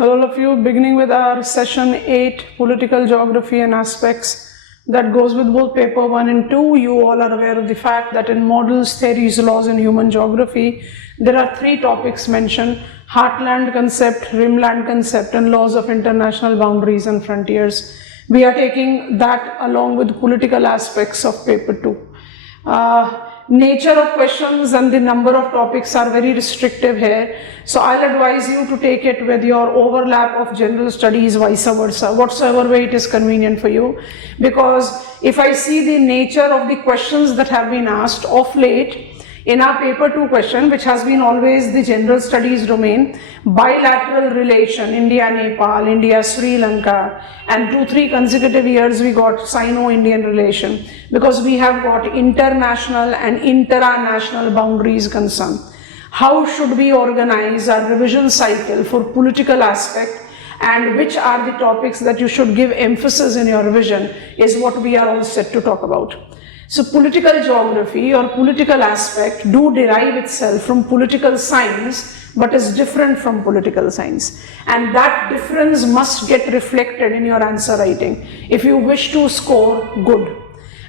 Hello all of you, beginning with our session 8, Political Geography and Aspects, that goes with both paper 1 and 2. You all are aware of the fact that in models, theories, laws and human geography, there are 3 topics mentioned: heartland concept, rimland concept and laws of international boundaries and frontiers. We are taking that along with political aspects of paper 2. Nature of questions and the number of topics are very restrictive here. So I'll advise you to take it with your overlap of general studies, vice versa, whatsoever way it is convenient for you. Because if I see the nature of the questions that have been asked of late, in our paper 2 question, which has been always the general studies domain, bilateral relation, India-Nepal, India-Sri Lanka, and 2-3 consecutive years we got Sino-Indian relation, because we have got international and intranational boundaries concerned. How should we organize our revision cycle for political aspect, and which are the topics that you should give emphasis in your revision is what we are all set to talk about. So political geography or political aspect do derive itself from political science, but is different from political science. And that difference must get reflected in your answer writing if you wish to score good.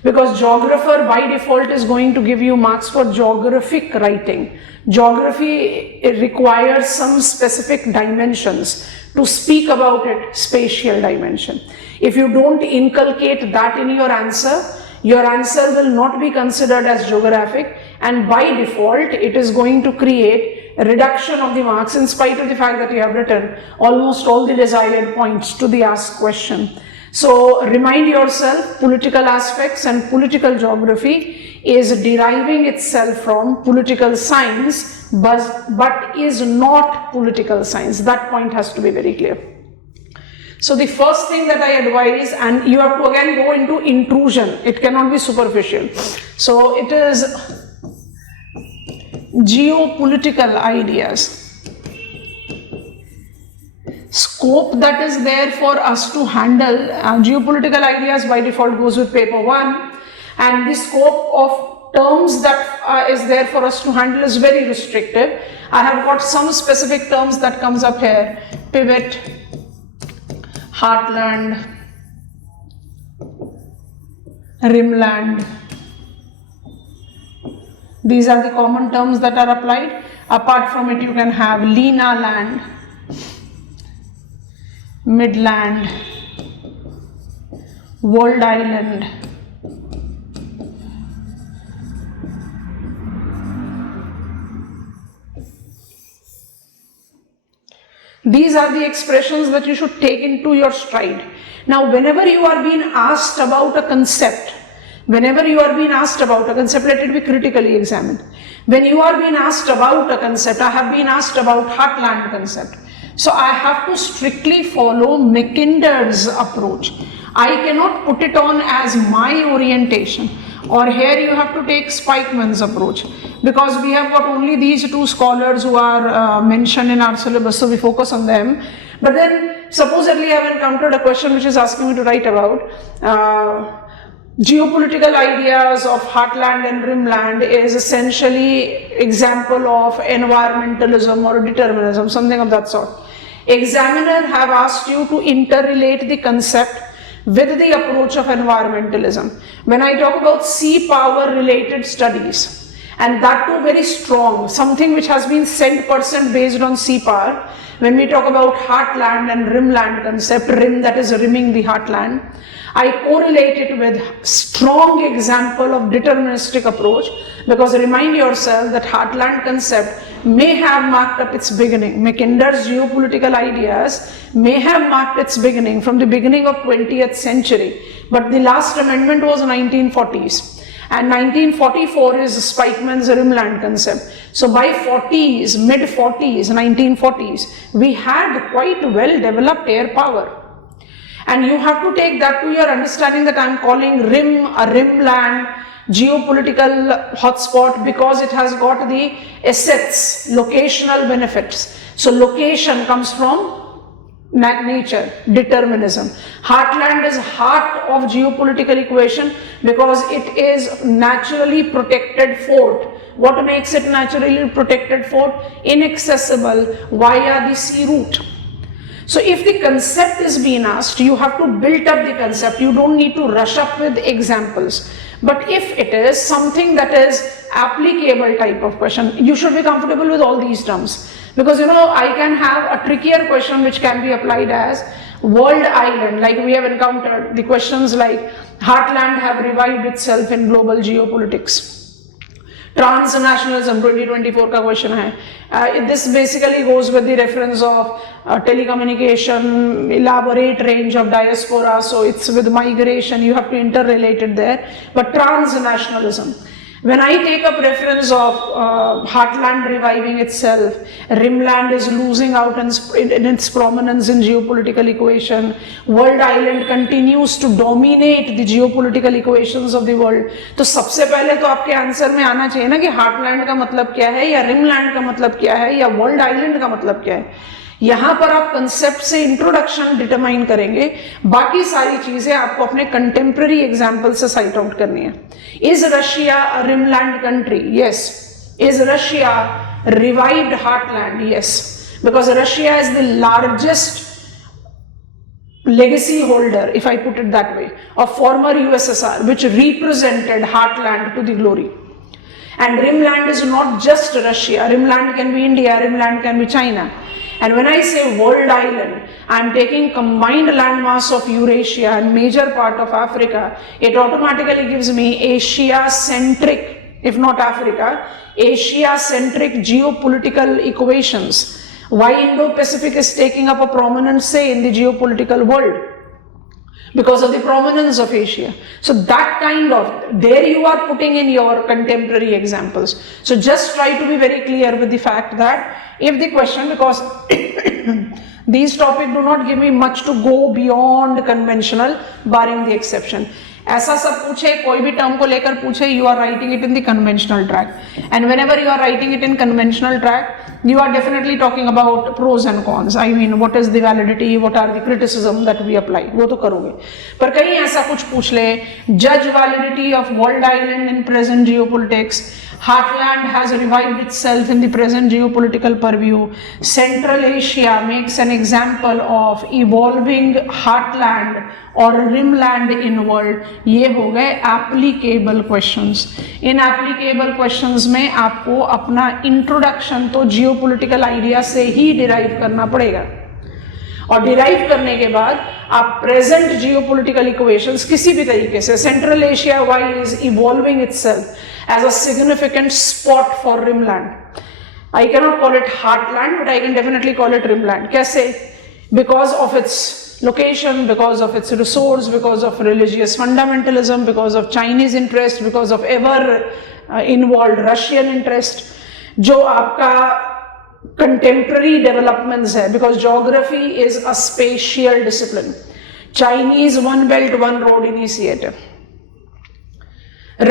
Because geographer by default is going to give you marks for geographic writing. Geography requires some specific dimensions. To speak about it, spatial dimension. If you don't inculcate that in your answer will not be considered as geographic, and by default it is going to create a reduction of the marks in spite of the fact that you have written almost all the desired points to the asked question. So remind yourself, political aspects and political geography is deriving itself from political science, but is not political science. That point has to be very clear. So the first thing that I advise, and you have to again go into intrusion, it cannot be superficial. So it is geopolitical ideas. Scope that is there for us to handle, geopolitical ideas by default goes with paper 1, and the scope of terms that is there for us to handle is very restrictive. I have got some specific terms that comes up here: pivot, heartland, rimland. These are the common terms that are applied. Apart from it, you can have Lena land, midland, world island, these are the expressions that you should take into your stride. Now, whenever you are being asked about a concept, let it be critically examined. When you are being asked about a concept, I have been asked about heartland concept. So I have to strictly follow Mackinder's approach. I cannot put it on as my orientation. Or here you have to take Spikeman's approach, because we have got only these 2 scholars who are mentioned in our syllabus, so we focus on them. But then supposedly I have encountered a question which is asking me to write about geopolitical ideas of heartland and rimland is essentially example of environmentalism or determinism, something of that sort. Examiner have asked you to interrelate the concept with the approach of environmentalism. When I talk about sea power related studies, and that too very strong, something which has been % based on sea power, when we talk about heartland and rimland concept, rim that is rimming the heartland, I correlate it with strong example of deterministic approach, because remind yourself that heartland concept may have marked up its beginning. Mackinder's geopolitical ideas may have marked its beginning from the beginning of 20th century, but the last amendment was 1940s. And 1944 is Spikeman's rimland concept. So by 40s, mid-40s, 1940s, we had quite well developed air power. And you have to take that to your understanding that I am calling rim a rimland geopolitical hotspot, because it has got the assets, locational benefits. So location comes from nature, determinism. Heartland is heart of geopolitical equation because it is naturally protected fort. What makes it naturally protected fort? Inaccessible via the sea route. So if the concept is being asked, you have to build up the concept. You don't need to rush up with examples. But if it is something that is applicable type of question, you should be comfortable with all these terms. Because I can have a trickier question which can be applied as world island, like we have encountered the questions like heartland have revived itself in global geopolitics. Transnationalism 2024 का क्वेश्चन है. This basically goes with the reference of telecommunication, elaborate range of diaspora, so it's with migration, you have to interrelate it there. But transnationalism, when I take up reference of heartland reviving itself, rimland is losing out in its prominence in geopolitical equation, world island continues to dominate the geopolitical equations of the world. तो सबसे पहले तो आपके आंसर में आना चाहिए ना कि heartland का मतलब क्या है, या rimland का मतलब क्या है, या world island का मतलब क्या है. यहां पर आप कंसेप्ट से इंट्रोडक्शन डिटरमाइन करेंगे, बाकी सारी चीजें आपको अपने कंटेम्प्रेरी एग्जाम्पल से साइट आउट करनी है. Is Russia a rimland country? Yes. Is Russia revived heartland? Yes, because Russia is the largest legacy holder, if I put it that way, of former USSR, which represented heartland to the glory. And rimland is not just Russia. Rimland can be India, rimland can be China. And when I say world island, I am taking combined landmass of Eurasia and major part of Africa. It automatically gives me Asia-centric, if not Africa, Asia-centric geopolitical equations. Why Indo-Pacific is taking up a prominent say in the geopolitical world? Because of the prominence of Asia. So that kind of, there you are putting in your contemporary examples. So just try to be very clear with the fact that if the question, because these topics do not give me much to go beyond conventional, barring the exception. ऐसा सब पूछे, कोई भी टर्म को लेकर पूछे, you are writing it in the conventional track. And whenever you are writing it in conventional track, you are definitely talking about pros and cons. I mean, what is the validity, what are the criticism that we apply, वो तो करोगे. पर कहीं ऐसा कुछ पूछ ले, judge validity of world island in present geopolitics, heartland has revived itself in the present geopolitical purview, Central Asia makes an example of evolving heartland or rimland in world. ये हो गए applicable questions. इन applicable questions में आपको अपना introduction तो geopolitical idea से ही derive करना पड़ेगा, और डिराइव करने के बाद आप प्रेजेंट जियोपॉलिटिकल इक्वेशंस किसी भी तरीके से, Central Asia why is evolving itself as a significant spot for rimland. I can not call it heartland, but I can definitely call it rimland. कैसे? Because of its location, because of its resource, because of religious fundamentalism, because of Chinese interest, because of ever involved Russian interest, जो आपका contemporary developments है, because geography is a spatial discipline. Chinese one belt one road initiative,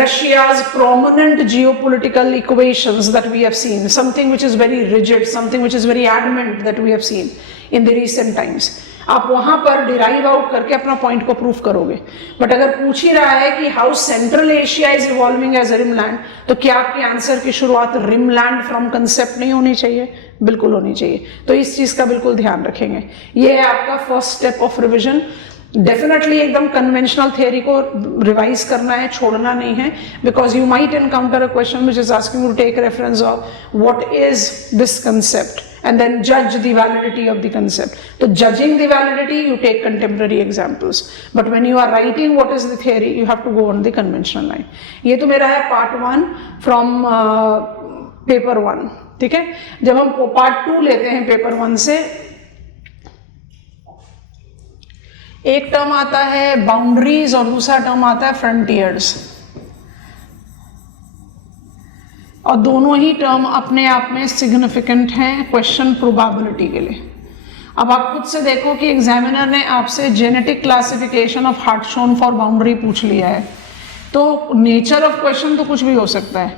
Russia's prominent geopolitical equations that we have seen, something which is very rigid, something which is very adamant that we have seen in the recent times. आप वहां पर derive out करके अपना पॉइंट को प्रूफ करोगे. बट अगर पूछ ही रहा है कि how central Asia is evolving as a rimland, तो क्या आपके आंसर की शुरुआत रिमलैंड फ्रॉम कंसेप्ट नहीं होनी चाहिए? बिल्कुल होनी चाहिए. तो इस चीज का बिल्कुल ध्यान रखेंगे. ये है आपका first step of revision. Definitely एकदम कन्वेंशनल थियरी को रिवाइज करना है, छोड़ना नहीं है, because you might encounter a question which is asking you to take reference of what is this concept and then judge the validity of the concept. So judging the validity, you take contemporary examples, but when you are writing what is the theory, you have to go on the conventional line. ये तो मेरा है part 1 from paper 1. ठीक है. जब हम part 2 लेते हैं paper 1 से, एक टर्म आता है बाउंड्रीज और दूसरा टर्म आता है फ्रंटियर्स, और दोनों ही टर्म अपने आप में सिग्निफिकेंट हैं क्वेश्चन प्रोबेबिलिटी के लिए. अब आप खुद से देखो कि एग्जामिनर ने आपसे genetic classification of Hartshorne for boundary पूछ लिया है, तो नेचर ऑफ क्वेश्चन तो कुछ भी हो सकता है.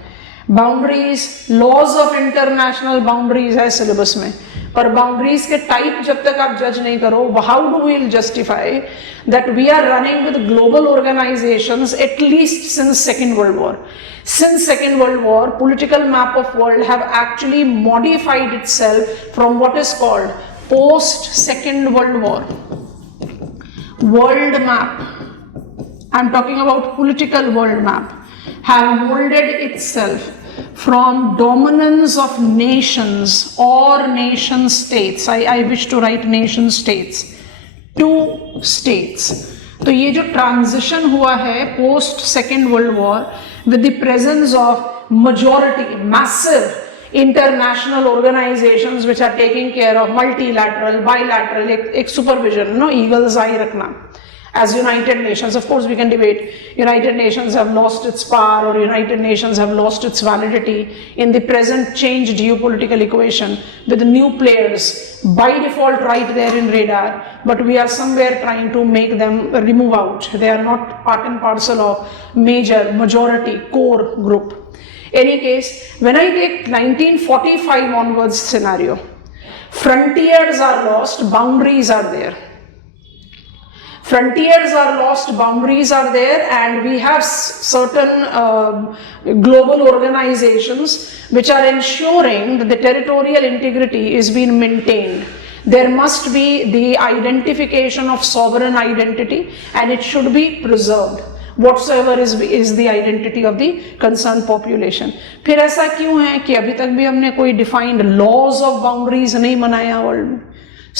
Boundaries, laws of international boundaries है सिलेबस में, पर बाउंड्रीज के टाइप जब तक आप जज नहीं करो, how do we justify that we are running with global organisations at least since Second World War. Since Second World War, political map of world have actually modified itself from what is called post Second World War world map, I'm talking about political world map, have molded itself from dominance of nations or nation states, I wish to write nation states, to states. तो ये जो ट्रांजिशन हुआ है post second World war with the presence of majority massive international organizations which are taking care of multilateral bilateral एक supervision, eagle's eye रखना as United Nations. Of course we can debate United Nations have lost its power or United Nations have lost its validity in the present changed geopolitical equation with new players by default right there in radar, but we are somewhere trying to make them remove out. They are not part and parcel of major majority core group. Any case, when I take 1945 onwards scenario, frontiers are lost, boundaries are there. Frontiers are lost, boundaries are there, and we have certain global organizations which are ensuring that the territorial integrity is being maintained. There must be the identification of sovereign identity and it should be preserved. Whatsoever is the identity of the concerned population. फिर ऐसा क्यों है कि अभी तक भी हमने कोई defined laws of boundaries नहीं बनाया वर्ल्ड में?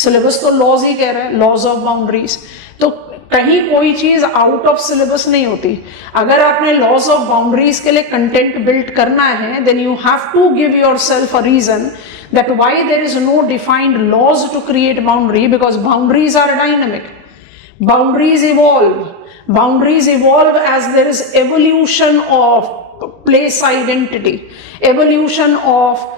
सिलेबस तो लॉज ही कह रहा है, लॉज ऑफ बाउंड्रीज. तो कहीं कोई चीज आउट ऑफ सिलेबस नहीं होती. अगर आपने लॉज ऑफ बाउंड्रीज के लिए कंटेंट बिल्ड करना है, then you have to give yourself a reason that why there is no defined laws to create boundary, because boundaries are dynamic. Boundaries evolve. Boundaries evolve as there is evolution of place identity, evolution of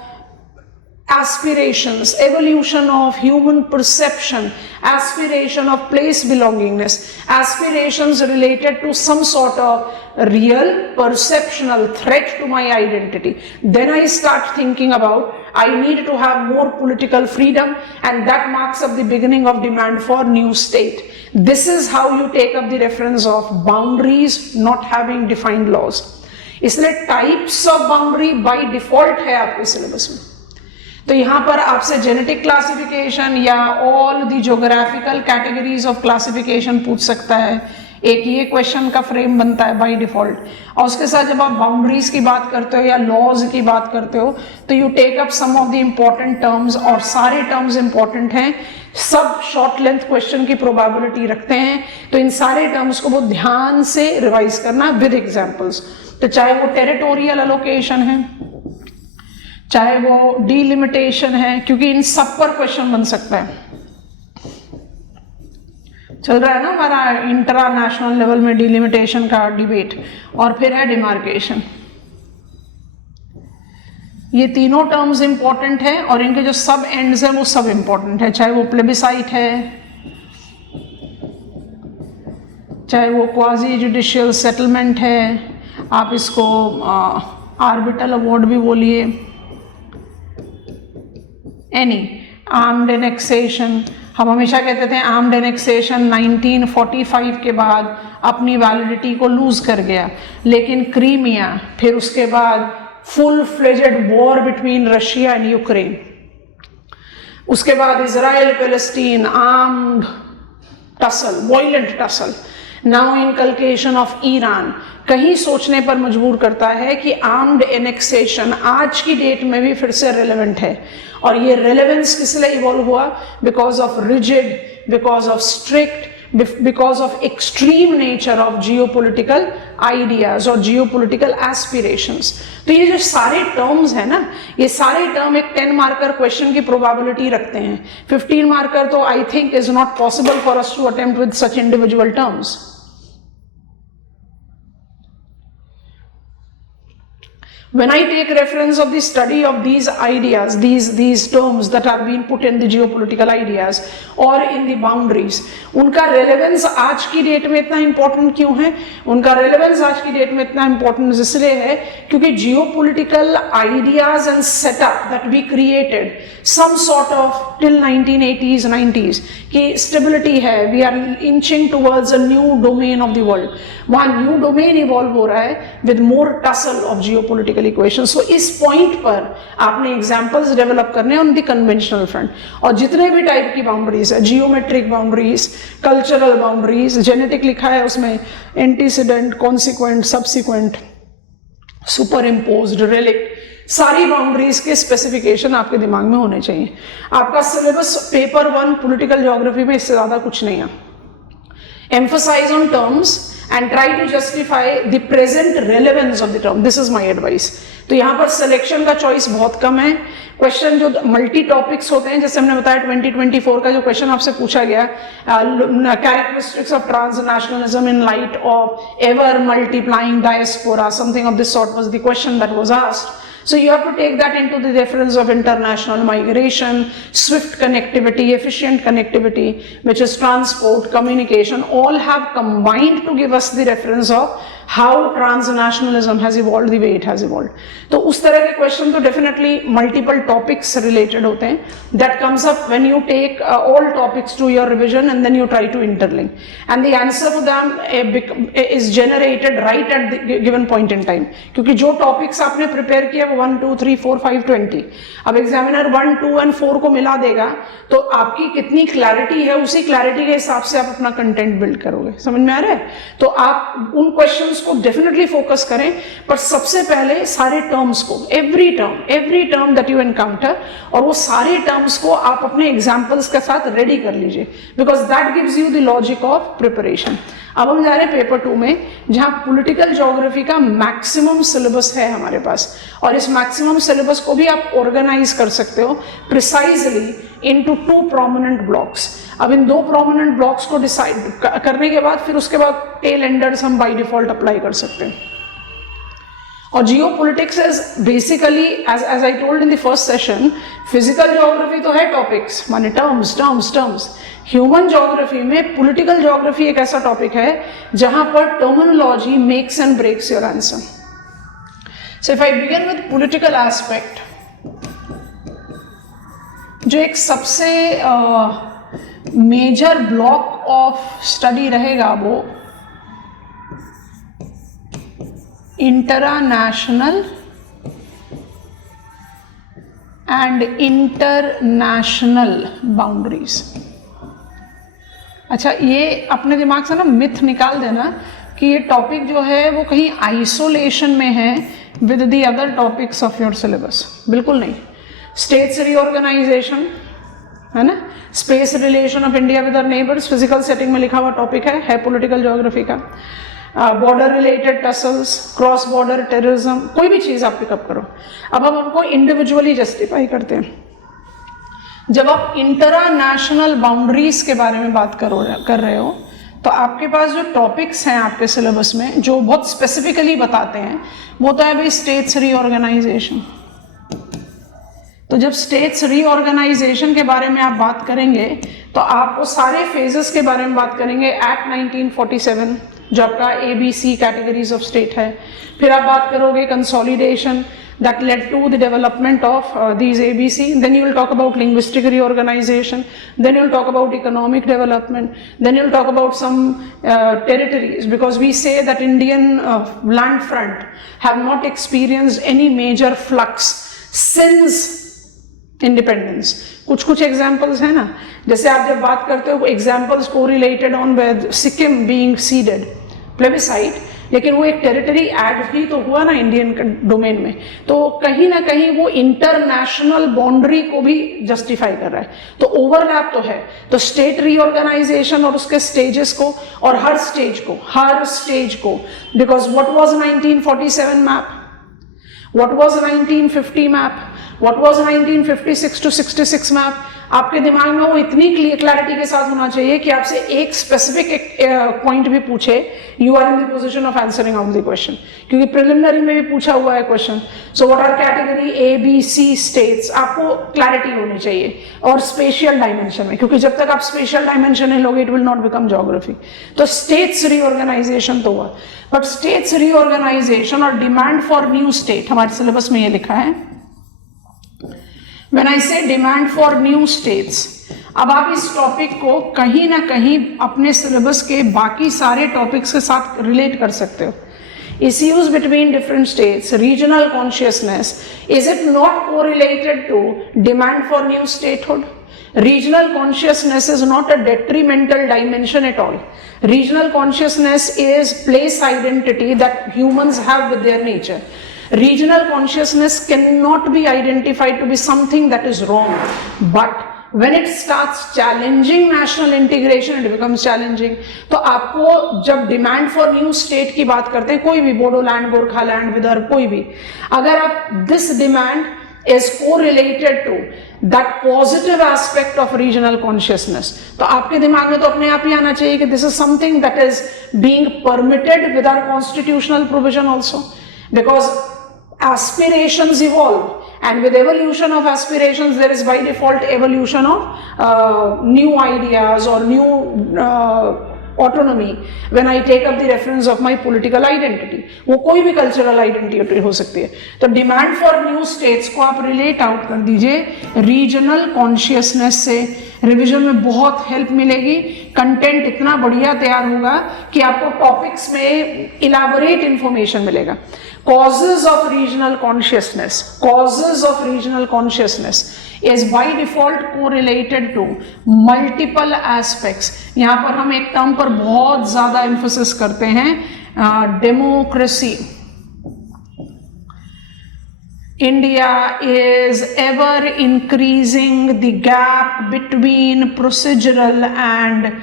aspirations, evolution of human perception, aspiration of place belongingness, aspirations related to some sort of real perceptual threat to my identity. Then I start thinking about I need to have more political freedom, and that marks up the beginning of demand for new state. This is how you take up the reference of boundaries not having defined laws. इसलिए types of boundary by default है आपके सिलेबस में. तो यहाँ पर आपसे genetic classification या all the geographical categories of classification पूछ सकता है. एक ये क्वेश्चन का फ्रेम बनता है बाय डिफॉल्ट. और उसके साथ जब आप बाउंड्रीज की बात करते हो या लॉज की बात करते हो तो you take up some of the important terms, और सारे टर्म्स इंपॉर्टेंट हैं. सब शॉर्ट लेंथ क्वेश्चन की प्रोबेबिलिटी रखते हैं, तो इन सारे टर्म्स को बहुत ध्यान से रिवाइज करना विद एग्जाम्पल्स. तो चाहे वो टेरिटोरियल एलोकेशन है, चाहे वो डिलिमिटेशन है, क्योंकि इन सब पर क्वेश्चन बन सकता है. चल रहा है ना हमारा इंटरनेशनल लेवल में डिलिमिटेशन का डिबेट. और फिर है डिमार्केशन. ये तीनों टर्म्स इंपॉर्टेंट हैं और इनके जो सब एंड्स हैं वो सब इंपॉर्टेंट है. चाहे वो प्लेबिसाइट है, चाहे वो क्वाजी जुडिशियल सेटलमेंट है, आप इसको आर्बिटल अवार्ड भी बोलिए, एनी आर्म्ड एनेक्सेशन. हम हमेशा कहते थे आर्म्ड एनेक्सेशन 1945 के बाद अपनी वैलिडिटी को लूज कर गया, लेकिन क्रीमिया, फिर उसके बाद full fledged war between Russia and Ukraine, उसके बाद Israel Palestine armed tussle, violent tussle, now inculcation of Iran, कहीं सोचने पर मजबूर करता है कि आर्म्ड एनेक्सेशन आज की डेट में भी फिर से रेलेवेंट है. और ये रेलेवेंस किस लिए इवॉल्व हुआ? Because of rigid, because of strict, because of extreme nature of geopolitical ideas और जियोपॉलिटिकल एस्पिरेशंस. तो ये जो सारे टर्म्स है ना, ये सारे टर्म एक 10 मार्कर क्वेश्चन की प्रोबेबिलिटी रखते हैं. 15 मार्कर तो I think is not possible for us to attempt with such individual terms. When I take reference of the study of these ideas, these terms that are being put in the geopolitical ideas or in the boundaries, उनका relevance आज की डेट में इतना important क्यों है? उनका relevance आज की डेट में इतना important इसलिए है क्योंकि geopolitical ideas and setup that we created some sort of till 1980s 90s कि stability है, we are inching towards a new domain of the world. वहाँ new domain evolve हो रहा है with more tussle of geopolitical political equation. So इस point पर आपने examples develop करने ऑन द कन्वेंशनल फ्रंट, और जितने भी टाइप की बाउंड्रीज है, geometric boundaries, cultural boundaries, genetic लिखा है उसमें, antecedent, consequent, subsequent, superimposed, relict, सारी बाउंड्रीज के स्पेसिफिकेशन आपके दिमाग में होने चाहिए। आपका सिलेबस पेपर 1 पॉलिटिकल ज्योग्राफी में इससे ज्यादा कुछ नहीं है। Emphasise on terms and try to justify the present relevance of the term. This is my advice. तो यहाँ पर सिलेक्शन का चॉइस बहुत कम है। क्वेश्चन जो मल्टी टॉपिक्स होते हैं, जैसे हमने बताया 2024 का जो क्वेश्चन आपसे पूछा गया, characteristics of transnationalism in light of ever multiplying diaspora, something of this sort was the question that was asked. So you have to take that into the reference of international migration, swift connectivity, efficient connectivity, which is transport, communication, all have combined to give us the reference of how transnationalism has evolved the way it has evolved. तो उस तरह के क्वेश्चन तो definitely multiple topics related होते हैं, that comes up when you take all topics to your revision and then you try to interlink, and the answer for them is generated right at the given point in time, क्योंकि जो टॉपिक्स आपने प्रिपेयर किया वो 1 2 3 4 5 20, अब एग्जामिनर 1 2 एंड 4 को मिला देगा, तो आपकी कितनी क्लैरिटी है, उसी क्लैरिटी के हिसाब से आप अपना कंटेंट बिल्ड करोगे। समझ में आ रहा है? तो आप उन क्वेश्चंस को डेफिनेटली फोकस करें, पर सबसे पहले सारे टर्म्स को, every term that you encounter, और वो सारे टर्म्स को आप अपने एग्जाम्पल्स के साथ रेडी कर लीजिए, because that gives you the logic of preparation. अब हम जा रहे हैं पेपर 2 में, जहां पॉलिटिकल ज्योग्राफी का मैक्सिमम सिलेबस है हमारे पास, और इस मैक्सिमम सिलेबस को भी आप ऑर्गेनाइज कर सकते हो प्रिसाइजली इनटू 2 प्रोमिनेंट ब्लॉक्स। अब इन 2 प्रोमिनेंट ब्लॉक्स को डिसाइड करने के बाद फिर उसके बाद टेल एंडर्स हम बाय डिफॉल्ट अप्लाई कर सकते हैं। और geopolitics is basically, as I told in the first session, physical geography तो है टॉपिक्स, माने टर्म्स। ह्यूमन ज्योग्राफी में पॉलिटिकल ज्योग्राफी एक ऐसा टॉपिक है जहां पर terminology makes and breaks your answer. So if I begin with political aspect, जो एक सबसे मेजर ब्लॉक ऑफ स्टडी रहेगा वो इंटरनेशनल एंड इंटरनेशनल बाउंड्रीज। अच्छा, ये अपने दिमाग से ना मिथ निकाल देना कि ये टॉपिक जो है वो कहीं आइसोलेशन में है with the other topics of your syllabus, बिल्कुल नहीं। स्टेट्स रीऑर्गेनाइजेशन है ना, space relation of India with our neighbours, physical setting में लिखा हुआ टॉपिक है पॉलिटिकल ज्योग्राफी का। Border related tussles, cross border terrorism, कोई भी चीज आप पिकअप करो। अब हम उनको इंडिविजुअली जस्टिफाई करते हैं। जब आप इंटरनेशनल बाउंड्रीज के बारे में बात कर रहे हो, तो आपके पास जो टॉपिक्स हैं आपके सिलेबस में जो बहुत स्पेसिफिकली बताते हैं, वो तो है भाई स्टेट्स रीऑर्गेनाइजेशन। तो जब स्टेट्स रीऑर्गेनाइजेशन के बारे में आप बात करेंगे तो आपको सारे फेजेस के बारे में बात करेंगे। एक्ट 1947 जो आपका ABC कैटेगरीज ऑफ स्टेट है, फिर आप बात करोगे consolidation that led to the development of these ABC. Then you will talk about linguistic reorganization, then you will talk about economic development, then you will talk about some territories, because we say that Indian land front have not experienced any major flux since independence. कुछ एग्जाम्पल्स है ना, जैसे आप जब बात करते हो एग्जाम्पल्स को related on with Sikkim being seeded plebiscite, लेकिन वो एक टेरिटरी ऐड ही तो हुआ ना इंडियन डोमेन में, तो कहीं ना कहीं वो इंटरनेशनल बाउंड्री को भी जस्टिफाई कर रहा है। तो ओवरलैप तो है। तो स्टेट रीऑर्गेनाइजेशन और उसके स्टेजेस को, और हर स्टेज को, because what was 1947 map, what was 1950 map, what was 1956 to 66 मैप, आपके दिमाग में वो इतनी क्लैरिटी के साथ होना चाहिए कि आपसे एक स्पेसिफिक पॉइंट भी पूछे, you are in the position of answering out the question, क्योंकि प्रिलिमिनरी में भी पूछा हुआ है question. So what are category ABC states, आपको क्लैरिटी होनी चाहिए। और स्पेशियल डायमेंशन में, क्योंकि जब तक आप स्पेशल डायमेंशन में लोगे it will not become geography. तो स्टेट्स रीऑर्गेनाइजेशन तो हुआ, बट स्टेट्स रीऑर्गेनाइजेशन और डिमांड फॉर न्यू स्टेट, हमारे सिलेबस में ये लिखा है। When I say demand for new states, अब आप इस टॉपिक को कहीं ना कहीं अपने सिलेबस के बाकी सारे टॉपिक्स के साथ रिलेट कर सकते हो। issues between different states, regional consciousness, is it not correlated to demand for new statehood? Regional consciousness is not a detrimental dimension at all. Regional consciousness is place identity that humans have with their nature. Regional consciousness cannot be identified to be something that is wrong, but when it starts challenging national integration, it becomes challenging. तो आपको जब demand for new state की बात करते हैं, कोई भी बोडोलैंड, गोरखालैंड, विदर्भ, कोई भी, अगर आप this demand is correlated to that positive aspect of regional consciousness, तो आपके दिमाग में तो अपने आप ही आना चाहिए कि this is something that is being permitted with our constitutional provision also, because aspirations evolve, and with evolution of aspirations there is by default evolution of new ideas or new autonomy when I take up the reference of my political identity. वो कोई भी cultural identity हो सकती है. तो demand for new states को आप relate out कर दीजिए regional consciousness से. रिविजन में बहुत हेल्प मिलेगी, कंटेंट इतना बढ़िया तैयार होगा कि आपको टॉपिक्स में इलाबोरेट इंफॉर्मेशन मिलेगा. Causes of regional consciousness is by default correlated to multiple aspects. यहाँ पर हम एक टर्म पर बहुत ज्यादा एम्फोसिस करते हैं, democracy. India is ever increasing the gap between procedural and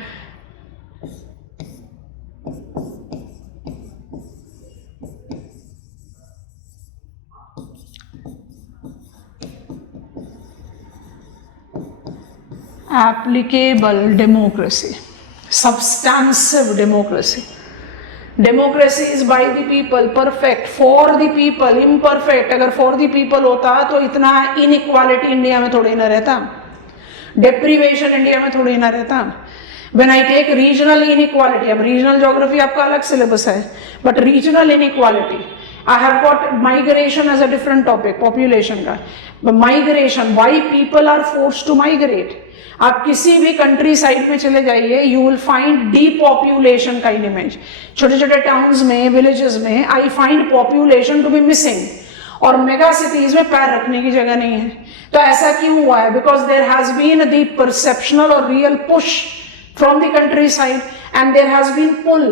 applicable democracy, substantive democracy. Democracy is by the people, perfect, for the people, imperfect. अगर for the people होता तो इतना inequality इंडिया में थोड़ी ना रहता, deprivation इंडिया में थोड़ी ना रहता. When I take regional inequality, अब regional geography आपका अलग syllabus है, but regional inequality, I have got migration as a different topic, population का. But migration, why people are forced to migrate. आप किसी भी कंट्री साइड पे चले जाइए, यू विल फाइंड डीपॉपुलेशन का इमेज. छोटे छोटे टाउन्स में, विलेजेस में I find population to be missing, और मेगा सिटीज में पैर रखने की जगह नहीं है. तो ऐसा क्यों हुआ है? Because there has been the perceptual और real push from the countryside and there has been pull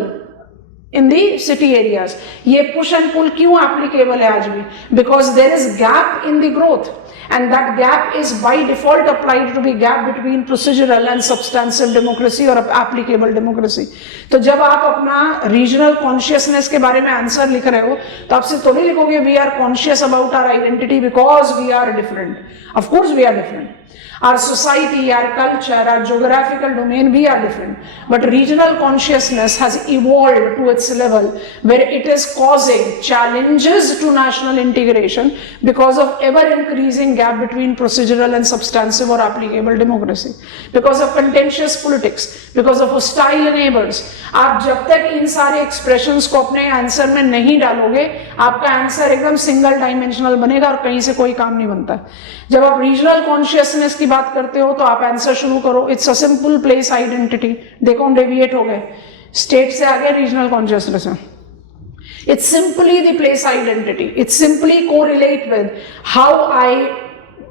in the city areas. ये पुश एंड पुल क्यों एप्लीकेबल है आज भी? Because there is gap in the growth, and that gap is by default applied to be gap between procedural and substantive democracy or applicable democracy. तो जब आप अपना regional consciousness के बारे में आंसर लिख रहे हो तो आपसे थोड़ी लिखोगे we are conscious about our identity because we are different. Of course we are different. Our society, our culture, our geographical domain, we are different. But regional consciousness has evolved to its level where it is causing challenges to national integration because of ever increasing gap between procedural and substantive or applicable democracy. Because of contentious politics, because of hostile neighbors. आप जब तक इन सारे expressions को अपने आंसर में नहीं डालोगे, आपका आंसर एकदम सिंगल डायमेंशनल बनेगा और कहीं से कोई काम नहीं बनता. जब आप रीजनल कॉन्शियसनेस की बात करते हो तो आप आंसर शुरू करो, it's a simple place identity. देखो हम डेविएट हो गए, स्टेट से आगे रीजनल कॉन्शियसनेस में. It's simply the place identity. It simply correlate with how I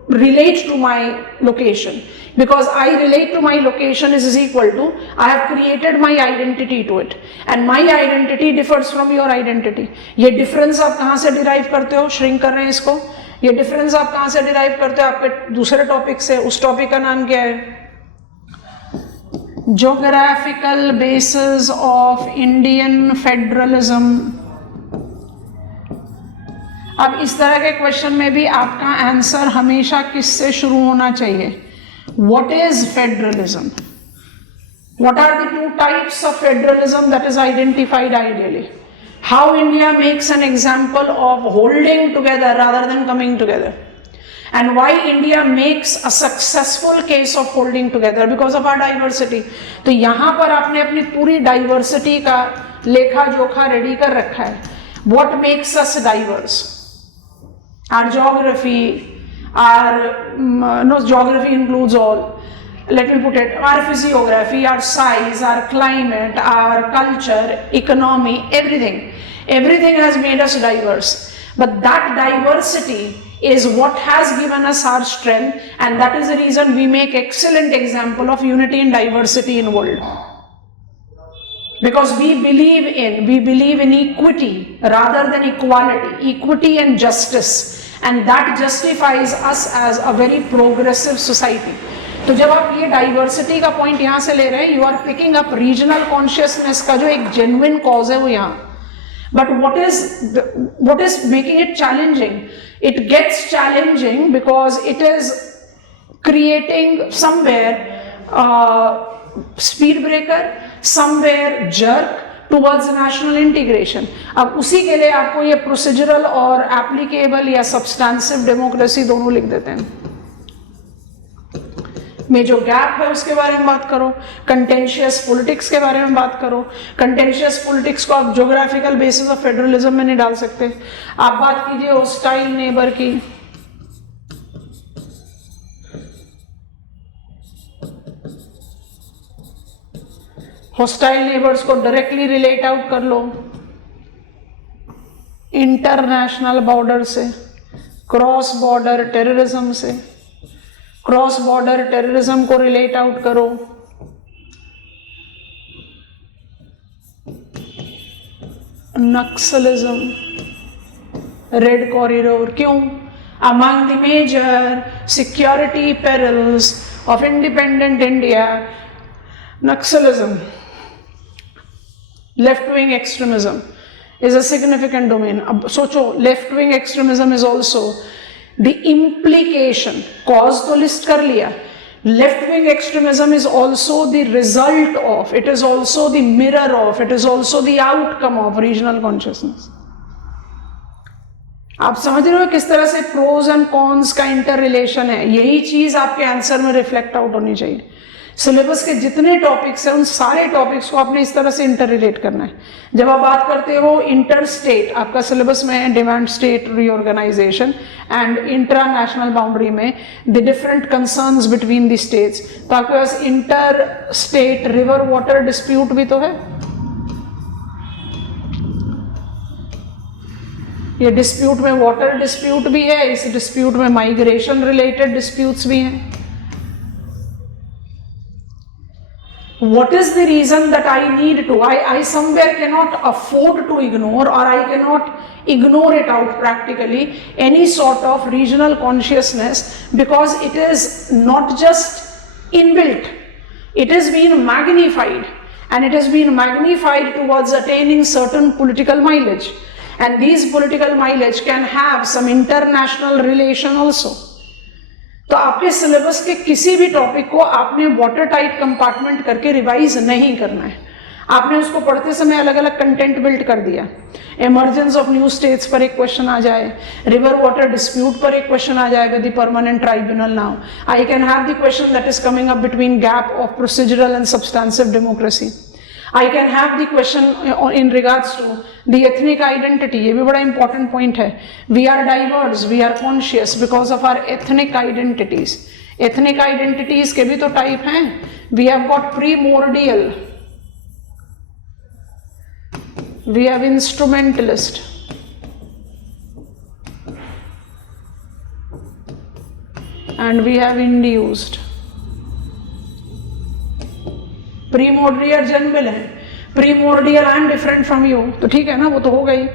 relate to my location. Because I relate to my location is equal to I have created my identity to it. And my identity differs from your identity. ये difference आप कहाँ से derive करते हो? Shrink कर रहे हैं इसको. ये difference आप कहाँ से derive करते हो? आपके दूसरे topic से. उस topic का नाम क्या है? Geographical basis of Indian federalism. अब इस तरह के क्वेश्चन में भी आपका आंसर हमेशा किससे शुरू होना चाहिए? What is federalism? What are the two types of federalism that is identified ideally? How India makes an example of holding together rather than coming together? And why India makes a successful case of holding together? Because of our diversity. तो यहाँ पर आपने अपनी पूरी diversity का लेखा जोखा रेडी कर रखा है. What makes us diverse? Our geography, our geography includes all. let me put it, our physiography, our size, our climate, our culture, economy, everything has made us diverse. But that diversity is what has given us our strength, and that is the reason we make excellent example of unity and diversity in world. Because we believe in equity rather than equity and justice, and that justifies us as a very progressive society. तो जब आप ये डाइवर्सिटी का पॉइंट यहाँ से ले रहे हैं, you are picking up regional consciousness का जो एक जेन्युइन कॉज है वो यहाँ. But what is making it challenging? It gets challenging because it is creating somewhere speed breaker, somewhere jerk towards national integration. अब उसी के लिए आपको ये procedural और applicable या substantive democracy दोनों लिख देते हैं. में जो गैप है उसके बारे में बात करो, कंटेंशियस पॉलिटिक्स के बारे में बात करो. कंटेंशियस पॉलिटिक्स को आप ज्योग्राफिकल बेसिस ऑफ फेडरलिज्म में नहीं डाल सकते. आप बात कीजिए हॉस्टाइल नेबर की, हॉस्टाइल नेबर्स को डायरेक्टली रिलेट आउट कर लो इंटरनेशनल बॉर्डर से, क्रॉस बॉर्डर टेररिज्म से, क्रॉस बॉर्डर टेररिज्म को रिलेट आउट करो नक्सलिज्म, रेड कॉरिडोर. क्यों? Among the major security perils of independent India, naxalism, left wing extremism is a significant domain. अब सोचो, left wing extremism is also the implication, cause तो list कर लिया, left wing extremism is also the result of, it is also the mirror of, it is also the outcome of regional consciousness. आप समझ रहे हो किस तरह से प्रोज एंड कॉन्स का इंटर रिलेशन है. यही चीज आपके आंसर में रिफ्लेक्ट आउट होनी चाहिए. सिलेबस के जितने टॉपिक्स हैं उन सारे टॉपिक्स को आपने इस तरह से इंटर रिलेट करना है. जब आप बात करते हो इंटर स्टेट, आपका सिलेबस में है demand state reorganisation and international boundary में the different concerns between the states. तो आपके पास inter state river water dispute भी तो है. ये डिस्प्यूट में वाटर डिस्प्यूट भी है, इस डिस्प्यूट में माइग्रेशन रिलेटेड डिस्प्यूट्स भी हैं. What is the reason that I need to? I somewhere cannot afford to ignore, or I cannot ignore it out practically, any sort of regional consciousness, because it is not just inbuilt, it has been magnified, and it has been magnified towards attaining certain political mileage, and these political mileage can have some international relation also. तो आपके सिलेबस के किसी भी टॉपिक को आपने water tight compartment करके रिवाइज नहीं करना है. आपने उसको पढ़ते समय अलग अलग कंटेंट बिल्ड कर दिया. इमर्जेंस ऑफ न्यू स्टेट्स पर एक क्वेश्चन आ जाए, रिवर वाटर डिस्प्यूट पर एक क्वेश्चन आ जाए with the permanent tribunal. Now I can have the question that is coming up between gap of procedural and substantive democracy. I can have the question in regards to the ethnic identity. ये भी बड़ा important point है. We are diverse, we are conscious because of our ethnic identities. Ethnic identities के भी तो type हैं. We have got primordial, we have instrumentalist, and we have induced. Primordial general है, primordial I am different from you, तो ठीक है ना, वो तो हो गई.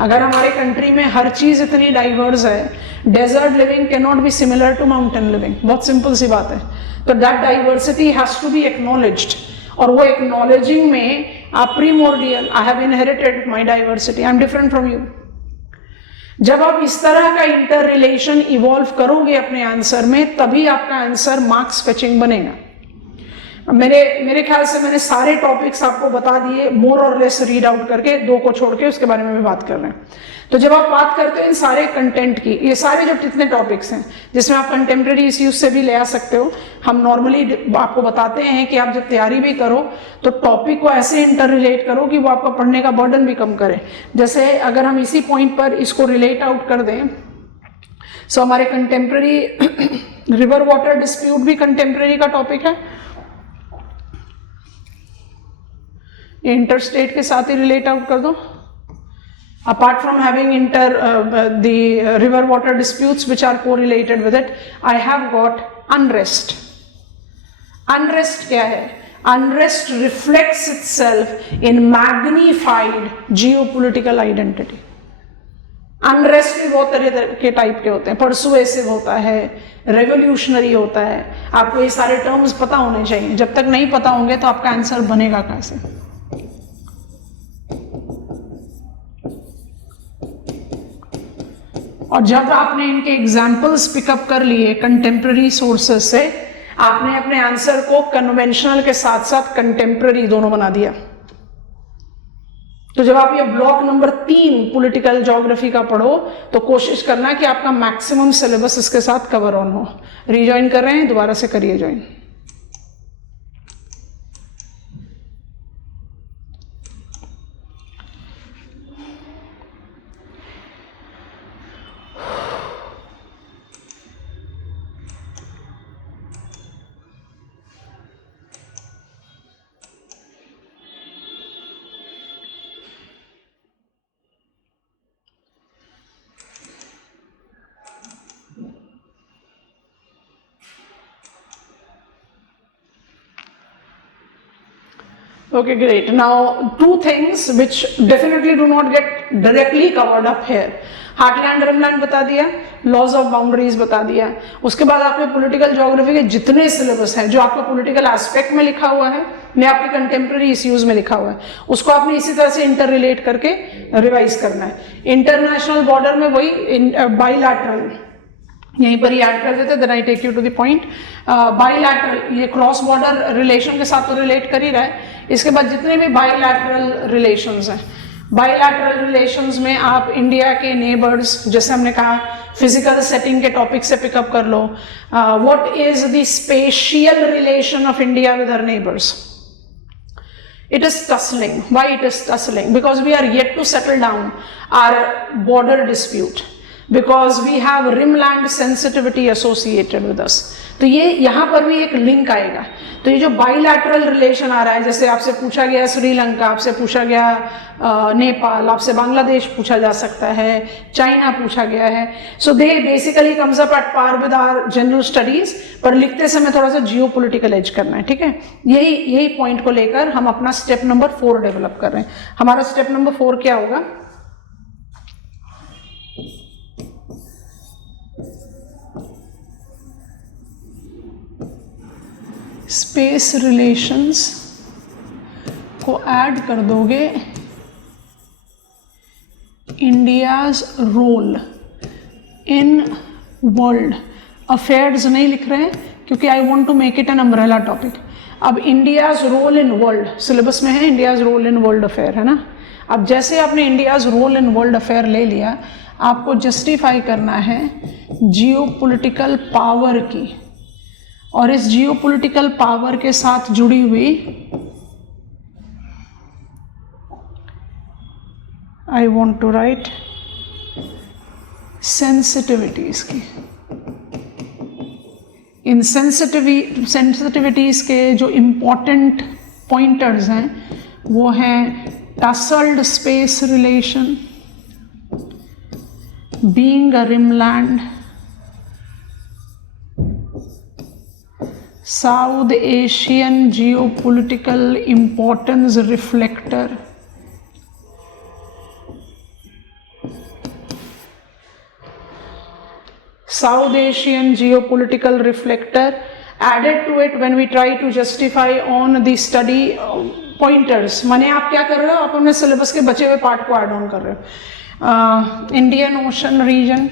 अगर हमारे कंट्री में हर चीज इतनी डाइवर्स है, desert living cannot be similar to mountain living, बहुत सिंपल सी बात है. तो that diversity has to be acknowledged, और वो एक्नॉलेजिंग में आप primordial, I have inherited my diversity, I am different from you. जब आप इस तरह का इंटर रिलेशन इवॉल्व करोगे अपने आंसर में, तभी आपका आंसर मार्क्स फेचिंग बनेगा. मेरे ख्याल से मैंने सारे टॉपिक्स आपको बता दिए, मोर और लेस रीड आउट करके, दो को छोड़ के उसके बारे में भी बात कर रहे हैं. तो जब आप बात करते हो इन सारे कंटेंट की, ये सारे जो जितने टॉपिक्स हैं जिसमें आप कंटेम्प्रेरी इश्यूज से भी ले आ सकते हो, हम नॉर्मली आपको बताते हैं कि आप जब तैयारी भी करो तो टॉपिक को ऐसे इंटर रिलेट करो कि वो आपका पढ़ने का बर्डन भी कम करे. जैसे अगर हम इसी पॉइंट पर इसको रिलेट आउट कर दें, सो हमारे कंटेम्प्रेरी रिवर वाटर डिस्प्यूट भी कंटेम्प्रेरी का टॉपिक है, इंटर स्टेट के साथ ही रिलेट आउट कर दो. Apart from having the river water disputes which are correlated with it, I have got unrest. Unrest क्या है? Unrest reflects itself in magnified geopolitical identity. Unrest भी बहुत तरह के टाइप के होते हैं, परसुएसिव होता है, रेवोल्यूशनरी होता है. आपको ये सारे टर्म्स पता होने चाहिए, जब तक नहीं पता होंगे तो आपका आंसर बनेगा कैसे. और जब आपने इनके एग्जाम्पल्स पिकअप कर लिए कंटेम्प्रेरी सोर्सेस से, आपने अपने आंसर को कन्वेंशनल के साथ साथ कंटेम्प्रेरी दोनों बना दिया. तो जब आप ये ब्लॉक नंबर 3 पॉलिटिकल ज्योग्राफी का पढ़ो तो कोशिश करना कि आपका मैक्सिमम सिलेबस इसके साथ कवर ऑन हो. रीजॉइन कर रहे हैं, दोबारा से करिए join. Okay, great. Now, two things which definitely do not get directly covered up here. Heartland rimland बता दिया, लॉज ऑफ बाउंड्रीज बता दिया. उसके बाद आपने पॉलिटिकल ज्योग्राफी के जितने सिलेबस हैं जो आपका पॉलिटिकल एस्पेक्ट में लिखा हुआ है में आपके कंटेम्प्रेरी इश्यूज में लिखा हुआ है, उसको आपने इसी तरह से इंटर रिलेट करके रिवाइज करना है. इंटरनेशनल बॉर्डर में वही बाइलैटरल, यहीं पर ही ऐड कर देते, then I take you to the point. Bilateral ये क्रॉस बॉर्डर रिलेशन के साथ तो रिलेट कर ही रहा है. इसके बाद जितने भी बाइलैटरल रिलेशंस हैं, बाइलैटरल रिलेशंस में आप इंडिया के नेबर्स, जैसे हमने कहा फिजिकल सेटिंग के टॉपिक से पिकअप कर लो. What is the spatial relation of India with her neighbours? It is tussling. Why it is tussling? Because we are yet to settle down our border dispute. Because we have rimland sensitivity associated with us. तो ये यहाँ पर भी एक लिंक आएगा. तो ये जो बाइलैटरल रिलेशन आ रहा है, जैसे आपसे पूछा गया श्रीलंका, आपसे पूछा गया नेपाल, आपसे बांग्लादेश पूछा जा सकता है, चाइना पूछा गया है. So they basically comes up at par with our general studies, पर लिखते समय थोड़ा सा जियो पोलिटिकल एज करना है. ठीक है, यही पॉइंट को लेकर हम अपना स्टेप नंबर 4 डेवलप कर रहे हैं. हमारा स्टेप नंबर 4 क्या होगा? स्पेस रिलेशंस को ऐड कर दोगे India's role in world affairs. नहीं लिख रहे हैं क्योंकि I want to make it an umbrella topic. अब India's role in world syllabus में है, India's role in world affair है ना. अब जैसे आपने India's role in world affair ले लिया, आपको जस्टिफाई करना है जियोपॉलिटिकल पावर की, और इस जियोपॉलिटिकल पावर के साथ जुड़ी हुई I want to write sensitivities की. इन सेंसिटिविटीज के जो इम्पॉर्टेंट पॉइंटर्स हैं वो हैं tussled space relation, being a rimland, South Asian geopolitical importance reflector, South Asian geopolitical reflector added to it when we try to justify on the study pointers. माने आप क्या कर रहे हो? आप अपने सिलेबस के बचे हुए पार्ट को ऐड ऑन कर रहे हो. Indian ocean reason,